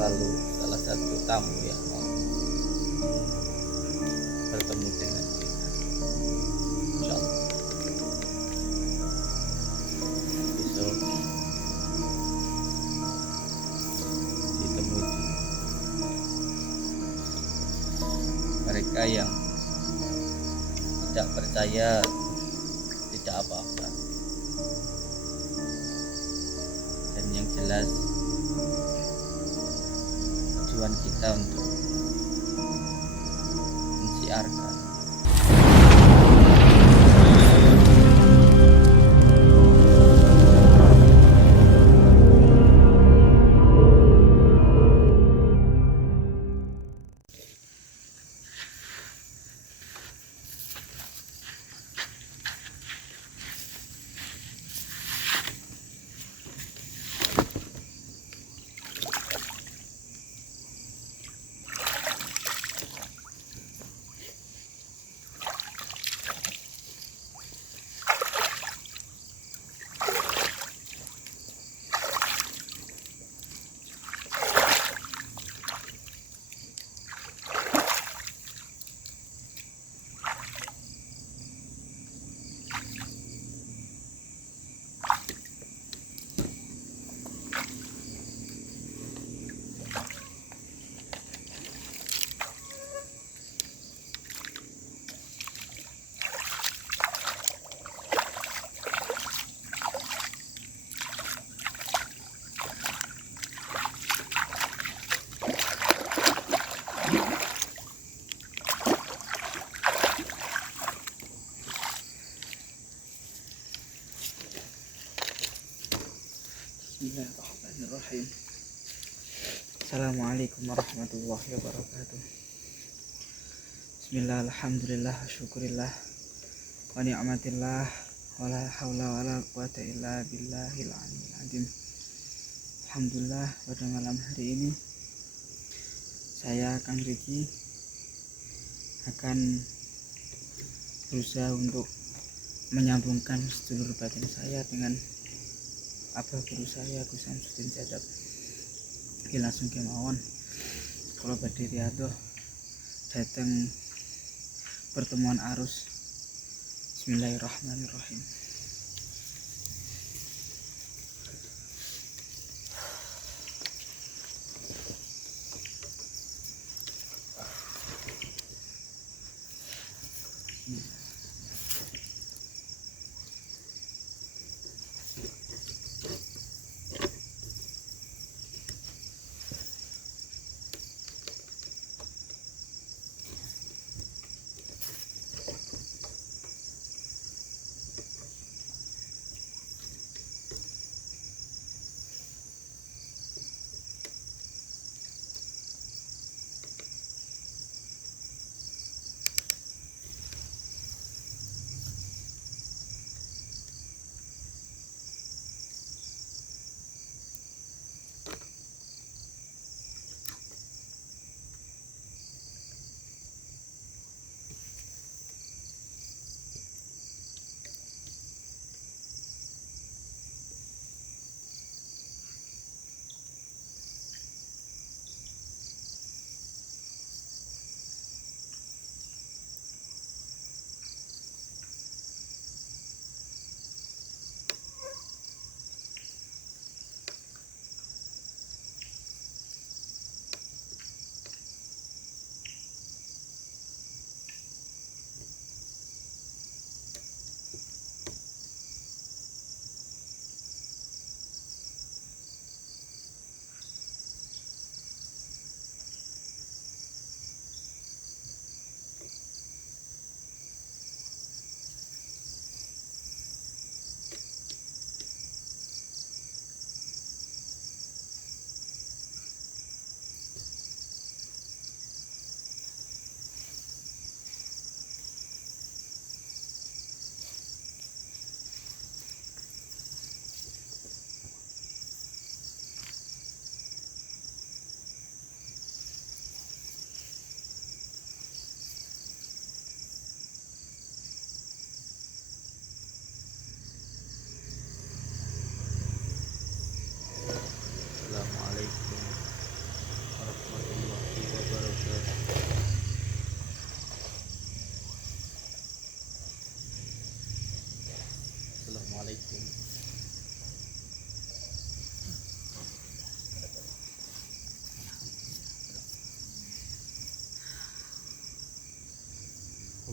selalu salah satu tamu yang mau bertemu dengan kita. Insyaallah besok ditemui juga mereka yang tidak percaya tidak apa-apa, dan yang jelas tujuan kita untuk mensiarkan Bismillahirrahmanirrahim. Assalamualaikum warahmatullahi wabarakatuh. Bismillah, alhamdulillah, syukurillah, wa ni'matillah, wa la hawla wa la quwata illa billahil aliyyil azim. Alhamdulillah, pada malam hari ini saya Kang Riki akan berusaha untuk menyambungkan sedulur batin saya dengan abah guru saya Gus Samsudin Jadab. Iki langsung kemawon kula badhe riado dateng pertemuan arus. Bismillahirrahmanirrahim.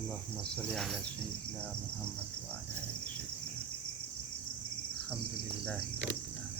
Allahumma sholli ala sayyidina Muhammad wa ala ali sayyidina. Alhamdulillahi rabbil alamin.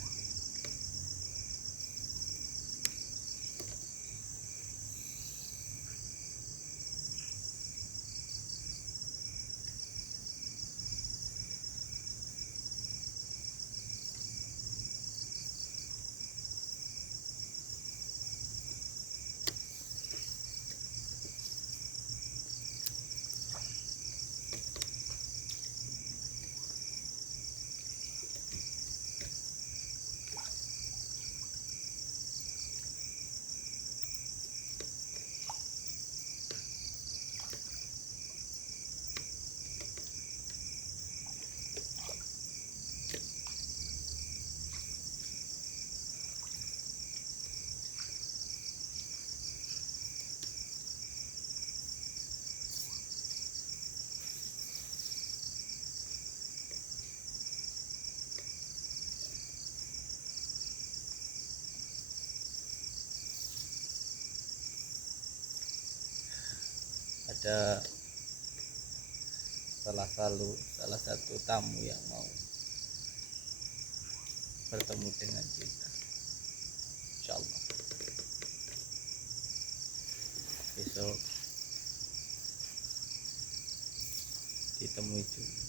Ada salah satu tamu yang mau bertemu dengan kita, insyaallah besok ditemui juga.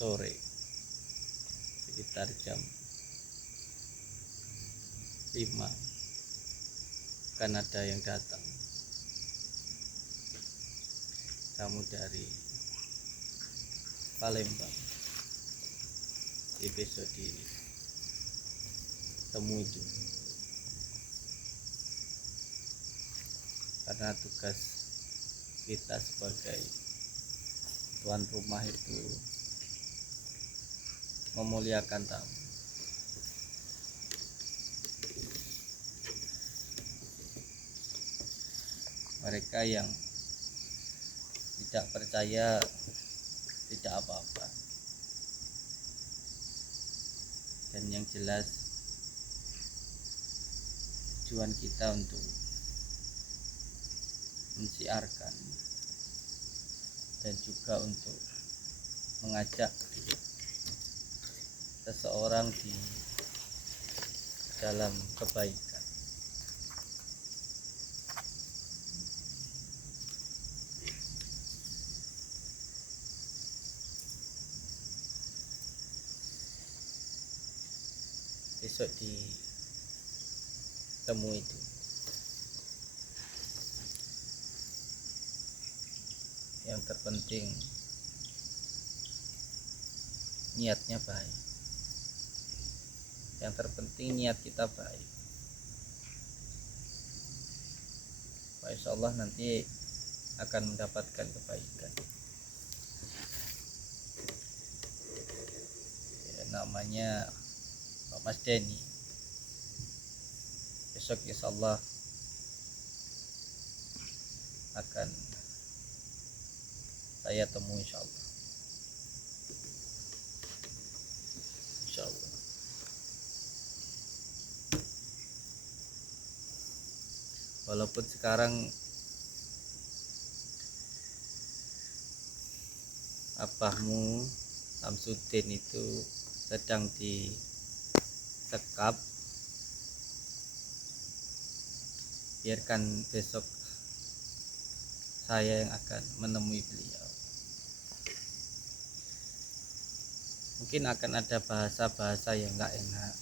Sore sekitar jam 5 kan ada yang datang, tamu dari Palembang. Jadi besok ditemui dulu, karena tugas kita sebagai tuan rumah itu memuliakan tamu. Mereka yang tidak percaya tidak apa-apa, dan yang jelas tujuan kita untuk mensiarkan dan juga untuk mengajak seseorang di dalam kebaikan. Besok ditemui itu. Yang terpenting niatnya baik. Yang terpenting niat kita baik. Insya Allah nanti akan mendapatkan kebaikan. Ya, namanya Pak Mas Denny. Besok insya Allah akan saya temui insya Allah. Insya Allah. Walaupun sekarang abahmu Samsudin itu sedang disekap, biarkan besok saya yang akan menemui beliau. Mungkin akan ada bahasa-bahasa yang gak enak,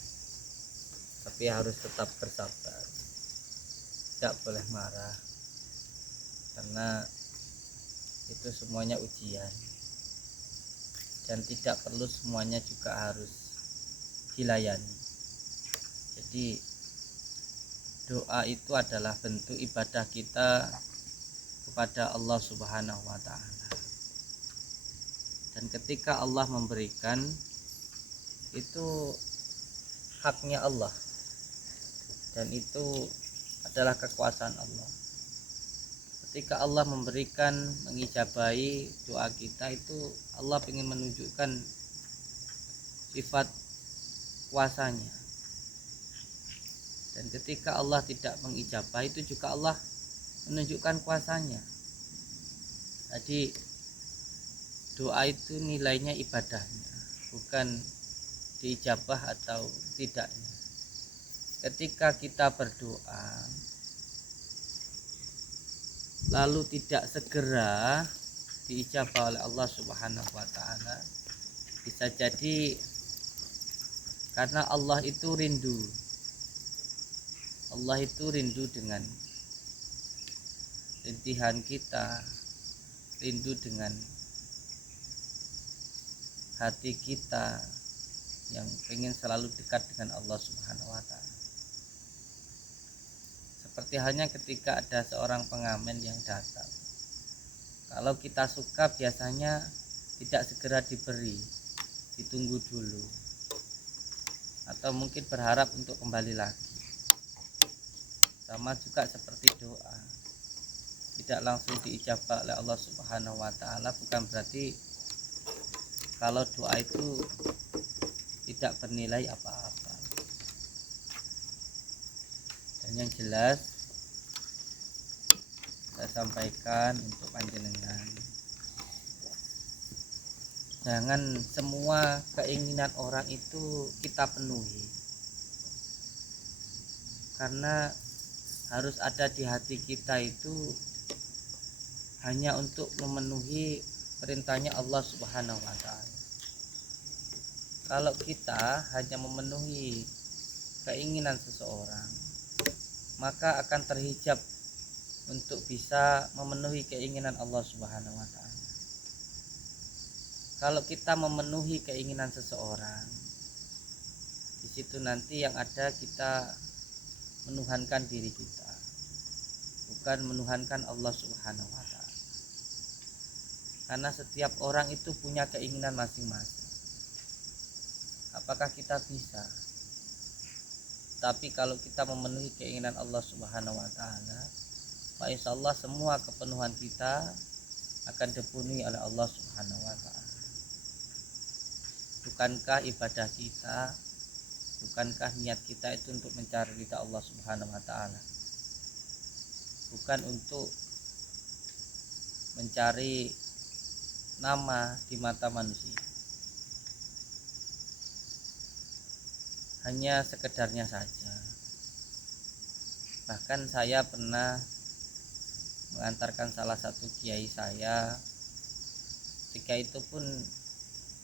tapi harus tetap bersabar, tidak boleh marah, karena itu semuanya ujian, dan tidak perlu semuanya juga harus dilayani. Jadi doa itu adalah bentuk ibadah kita kepada Allah Subhanahu wa Ta'ala, dan ketika Allah memberikan itu haknya Allah, dan itu adalah kekuasaan Allah. Ketika Allah memberikan, mengijabahi doa kita, itu Allah ingin menunjukkan sifat kuasanya. Dan ketika Allah tidak mengijabah, itu juga Allah menunjukkan kuasanya. Jadi doa itu nilainya ibadahnya, bukan diijabah atau tidaknya. Ketika kita berdoa lalu tidak segera diijabah oleh Allah Subhanahu wa taala, bisa jadi karena Allah itu rindu. Allah itu rindu dengan rintihan kita, rindu dengan hati kita yang ingin selalu dekat dengan Allah Subhanahu wa taala. Seperti halnya ketika ada seorang pengamen yang datang. Kalau kita suka biasanya tidak segera diberi, ditunggu dulu. Atau mungkin berharap untuk kembali lagi. Sama juga seperti doa. Tidak langsung diijabah oleh Allah Subhanahu wa taala bukan berarti kalau doa itu tidak bernilai apa-apa. Dan yang jelas saya sampaikan untuk panjenengan, jangan semua keinginan orang itu kita penuhi, karena harus ada di hati kita itu hanya untuk memenuhi perintahnya Allah Subhanahu wa taala. Kalau kita hanya memenuhi keinginan seseorang, maka akan terhijab untuk bisa memenuhi keinginan Allah Subhanahu wa taala. Kalau kita memenuhi keinginan seseorang, di situ nanti yang ada kita menuhankan diri kita, bukan menuhankan Allah Subhanahu wa taala. Karena setiap orang itu punya keinginan masing-masing. Apakah kita bisa? Tapi kalau kita memenuhi keinginan Allah Subhanahu wa taala, maka insyaallah semua kepenuhan kita akan dipenuhi oleh Allah Subhanahu wa taala. Bukankah ibadah kita, bukankah niat kita itu untuk mencari ridha Allah Subhanahu wa taala? Bukan untuk mencari nama di mata manusia. Hanya sekedarnya saja. Bahkan saya pernah mengantarkan salah satu kiai saya, ketika itu pun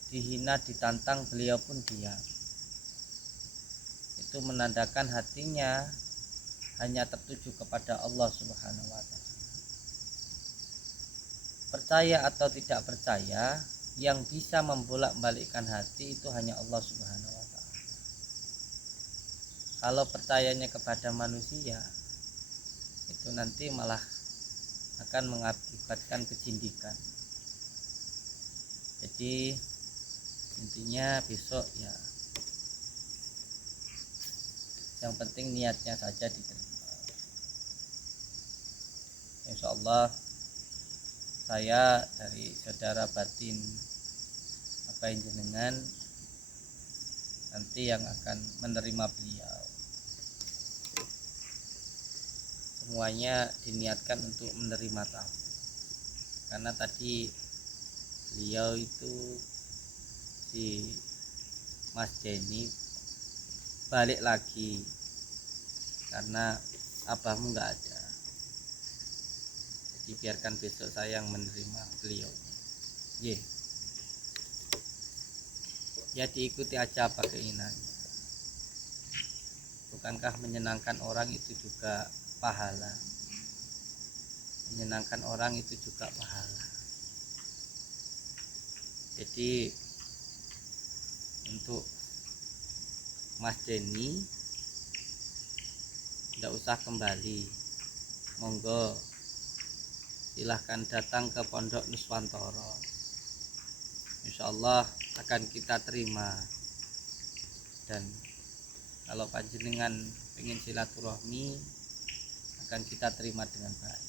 dihina, ditantang, beliau pun diam. Itu menandakan hatinya hanya tertuju kepada Allah Subhanahu wa taala. Percaya atau tidak percaya, yang bisa membolak-balikkan hati itu hanya Allah Subhanahu wa taala. Kalau percayanya kepada manusia, itu nanti malah akan mengakibatkan kecindikan. Jadi intinya besok ya, yang penting niatnya saja diterima. Insyaallah saya dari saudara batin apa jenengan nanti yang akan menerima beliau. Semuanya diniatkan untuk menerima tamu, karena tadi beliau itu si Mas Denny balik lagi karena abahmu nggak ada. Jadi biarkan besok saya yang menerima beliau. Ya diikuti aja apa keinginannya. Bukankah menyenangkan orang itu juga pahala? Menyenangkan orang itu juga pahala. Jadi untuk Mas Denny tidak usah kembali, monggo silahkan datang ke Pondok Nuswantoro. Insyaallah akan kita terima. Dan kalau panjenengan ingin silaturahmi, akan kita terima dengan baik,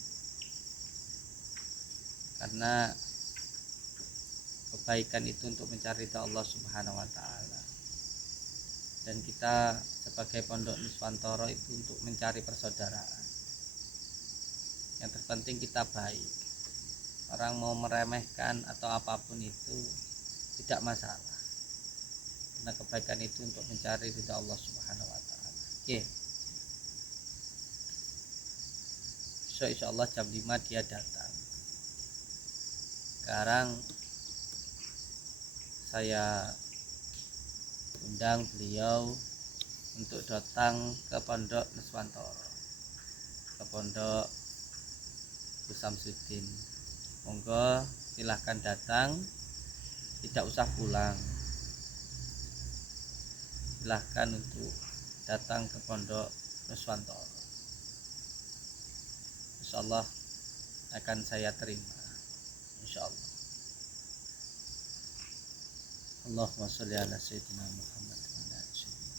karena kebaikan itu untuk mencari ridha Allah Subhanahu wa taala. dan kita sebagai Pondok Nuswantoro itu untuk mencari persaudaraan. Yang terpenting kita baik. Orang mau meremehkan atau apapun itu tidak masalah, karena kebaikan itu untuk mencari ridha Allah Subhanahu wa taala. Oke. So insyaallah jam 5 dia datang. Sekarang saya undang beliau untuk datang ke Pondok Nuswantoro, ke Pondok Gus Samsudin. Monggo silahkan datang, tidak usah pulang. Silahkan untuk datang ke Pondok Nuswantoro. Insyaallah akan saya terima, insyaallah. Allahumma sholli ala sayyidina Muhammad wa ala ali sayyidina.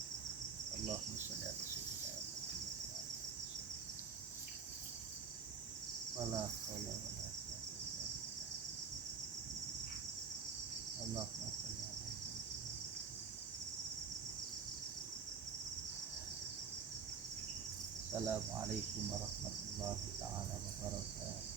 Allahumma sholli ala sayyidina Muhammad wa ala ali sayyidina. Wala haula wala quwwata illa billah. Allahumma sholli ala sayyidina. Assalamualaikum warahmatullahi taala wabarakatuh.